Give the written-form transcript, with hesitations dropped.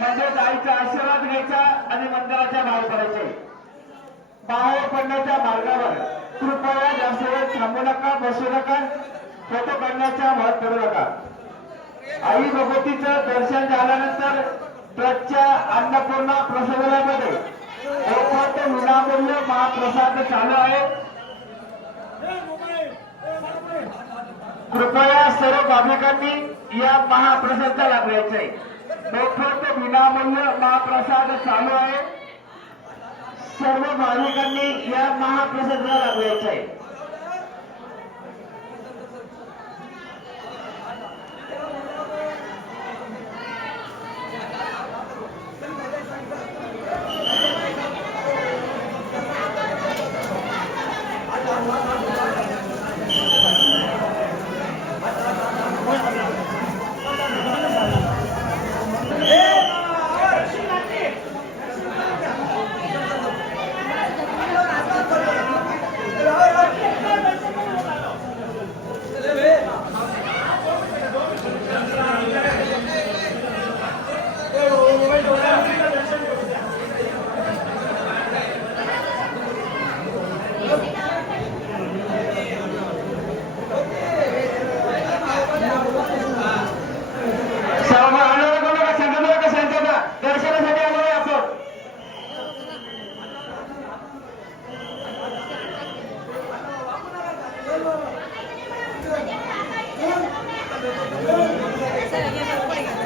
म्हणजे आईचा आशीर्वाद घ्यायचा आणि मंदिराच्या बाहेर पडायचे। बाहेर पडण्याच्या मार्गावर कृपया जास्त वेळ थांबू नका, बसू नका, फोटो काढण्याच्या भाग करू नका। आई भगवतीचं दर्शन झाल्यानंतर ट्रस्टच्या अन्नपूर्णा प्रसादालयामध्ये मोफत विनामूल्य महाप्रसाद चालू आहे। कृपया सर्व भाविकांनी या महाप्रसादाचा लाभ घ्यायचा आहे। मोफत विनामूल्य महाप्रसाद चालू आहे। सर्व भाविकांनी या महाप्रसादाचा लाभ घ्यायचा आहे। सर ये